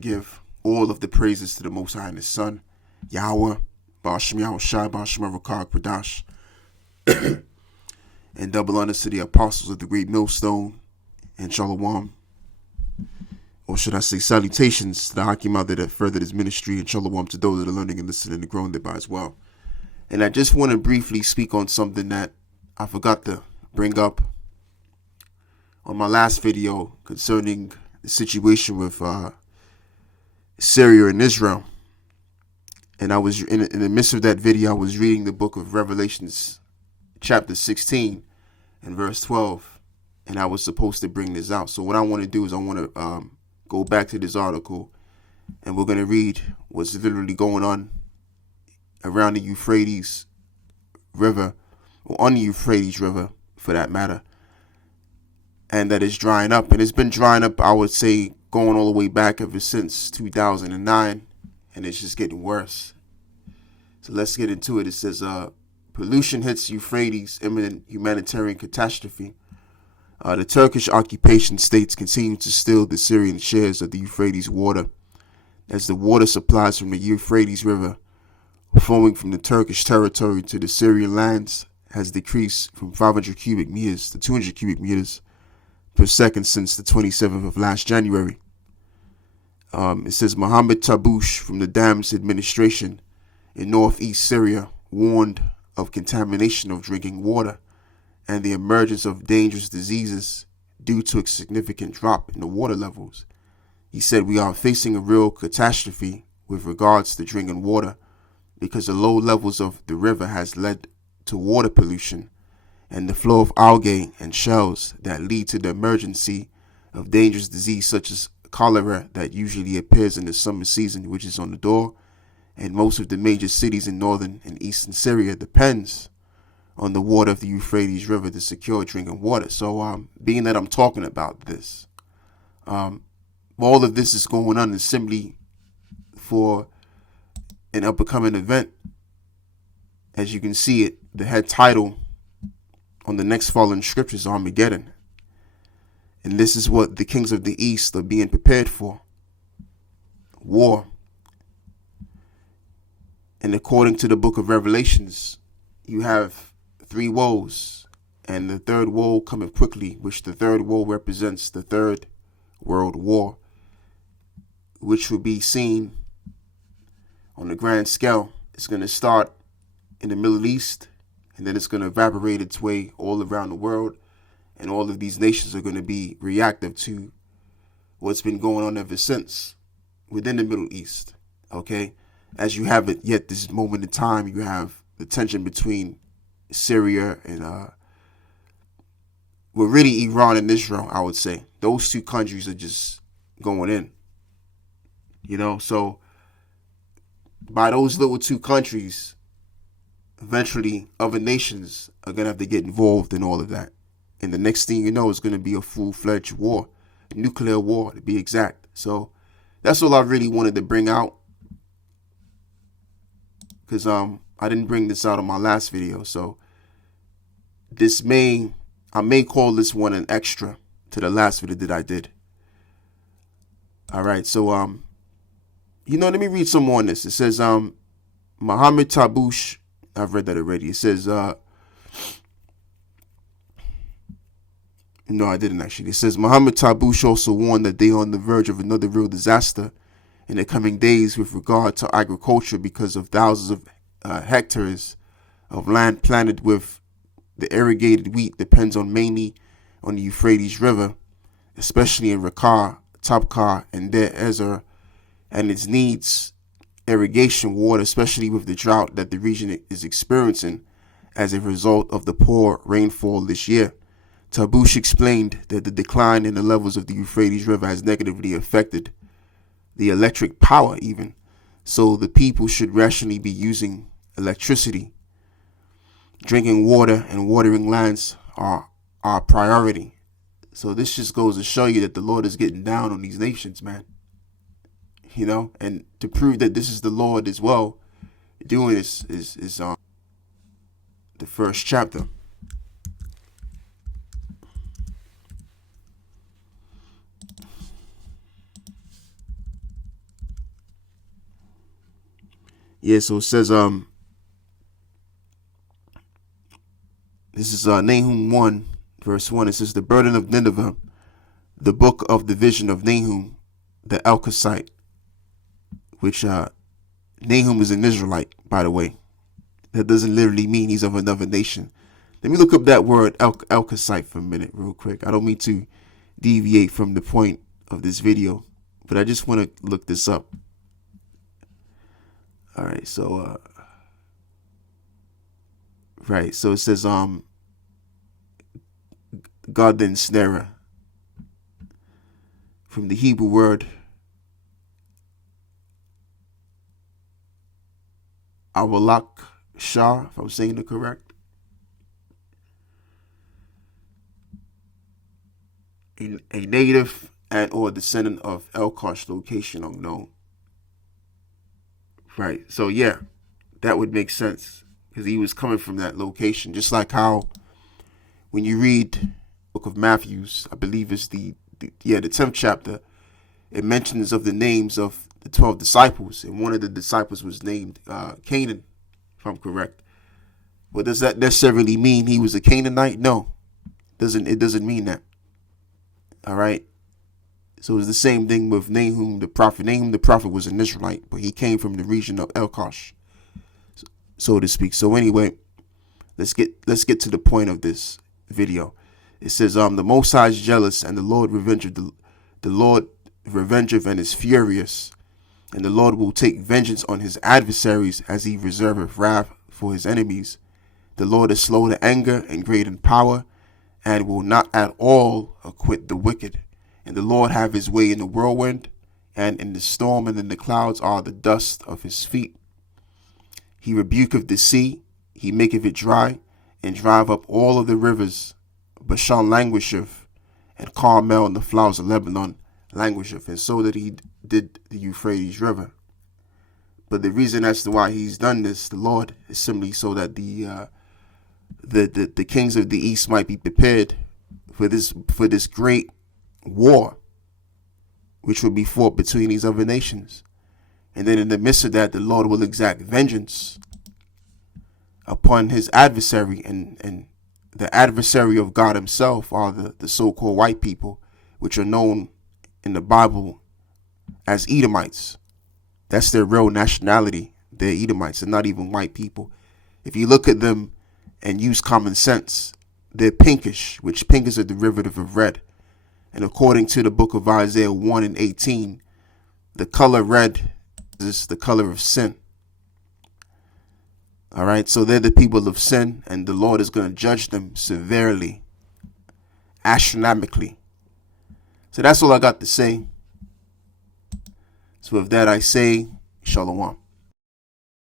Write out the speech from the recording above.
give all of the praises to the Most High and His Son, Yahweh, Ba'ashem Yahushai, Ba'ashem Rakar Pradash, and double honors to the apostles of the great millstone, and Shalom, or should I say salutations to the Hakim out there that furthered his ministry, and Shalom to those that are learning and listening and growing thereby as well. And I just want to briefly speak on something that I forgot to bring up on my last video concerning the situation with Syria and Israel. And I was in the midst of that video, I was reading the book of Revelations, chapter 16 and verse 12. And I was supposed to bring this out. So what I want to do is I want to go back to this article, and we're going to read what's literally going on around the Euphrates River, or on the Euphrates River for that matter, and that is drying up. And it's been drying up, I would say, going all the way back ever since 2009, and it's just getting worse. So let's get into it. It says, pollution hits Euphrates, imminent humanitarian catastrophe. The Turkish occupation states continue to steal the Syrian shares of the Euphrates water, as the water supplies from the Euphrates River flowing from the Turkish territory to the Syrian lands has decreased from 500 cubic meters to 200 cubic meters per second since the 27th of last January. It says Mohammed Tabush from the Dams Administration in northeast Syria warned of contamination of drinking water and the emergence of dangerous diseases due to a significant drop in the water levels. He said, "We are facing a real catastrophe with regards to drinking water because the low levels of the river has led to water pollution and the flow of algae and shells that lead to the emergence of dangerous disease such as cholera that usually appears in the summer season, which is on the door, and most of the major cities in northern and eastern Syria depends on the water of the Euphrates River to secure drinking water." So being that I'm talking about this, all of this is going on is simply for an up-and-coming event. As you can see it, the head title on the next fallen scriptures, Armageddon. And this is what the kings of the east are being prepared for. War. And according to the book of Revelations, you have 3 woes, and the third woe cometh quickly, which the third woe represents the third world war, which will be seen on the grand scale. It's going to start in the Middle East, and then it's going to evaporate its way all around the world, and all of these nations are going to be reactive to what's been going on ever since within the Middle East. Okay, as you have it yet this moment in time, you have the tension between Syria and well, really Iran and Israel. I would say those 2 countries are just going in, so by those little 2 countries, eventually other nations are going to have to get involved in all of that. And the next thing you know, is going to be a full-fledged war, a nuclear war to be exact. So that's all I really wanted to bring out, because I didn't bring this out on my last video. So I may call this one an extra to the last video that I did. All right, so let me read some more on this. It says Mohammed Tabush, I've read that already. It says no, I didn't actually. It says Mohammed Tabush also warned that they are on the verge of another real disaster in the coming days with regard to agriculture, because of thousands of hectares of land planted with the irrigated wheat depends on mainly on the Euphrates River, especially in Rakar, Tabkar, and Deir Ezer, and its needs irrigation water, especially with the drought that the region is experiencing as a result of the poor rainfall this year. Tabush explained that the decline in the levels of the Euphrates River has negatively affected the electric power even, so the people should rationally be using electricity. Drinking water and watering lands are our priority. So this just goes to show you that the Lord is getting down on these nations, man. And to prove that this is the Lord as well doing this is the first chapter. Yeah, so it says this is Nahum 1 verse 1. It says, the burden of Nineveh, the book of the vision of Nahum the Elkoshite, which Nahum is an Israelite, by the way. That doesn't literally mean he's of another nation. Let me look up that word Elkoshite for a minute real quick. I don't mean to deviate from the point of this video, but I just want to look this up. All right, so right, so it says God the ensnarer, from the Hebrew word Awalak Shah, if I'm saying it correct. A native and or descendant of Elkosh, location unknown. Right, so yeah, that would make sense because he was coming from that location. Just like how when you read the book of Matthews, I believe it's the 10th chapter, it mentions of the names of the 12 disciples, and one of the disciples was named Canaan, if I'm correct. But does that necessarily mean he was a Canaanite? No, it doesn't mean that. All right. So it's the same thing with Nahum the prophet. Nahum the prophet was an Israelite, but he came from the region of Elkosh, so to speak. So anyway, let's get to the point of this video. It says, the Most High is jealous, and the Lord revengeth. The Lord revengeth and is furious, and the Lord will take vengeance on his adversaries, as he reserveth wrath for his enemies. The Lord is slow to anger and great in power, and will not at all acquit the wicked. And the Lord have his way in the whirlwind, and in the storm, and in the clouds are the dust of his feet. He rebuketh the sea, he maketh it dry, and drive up all of the rivers. Bashan languisheth, and Carmel and the flowers of Lebanon languisheth, and so that he did the Euphrates river. But the reason as to why he's done this, the Lord, is simply so that the kings of the east might be prepared for this great war, which will be fought between these other nations. And then in the midst of that, the Lord will exact vengeance upon his adversary, and the adversary of God himself are the so-called white people, which are known in the Bible as Edomites. That's their real nationality. They're Edomites. They're not even white people. If you look at them and use common sense, they're pinkish, which pink is a derivative of red. And according to the book of Isaiah 1 and 18, the color red is the color of sin. All right, so they're the people of sin, and the Lord is going to judge them severely, astronomically. So that's all I got to say. So with that I say, Shalom.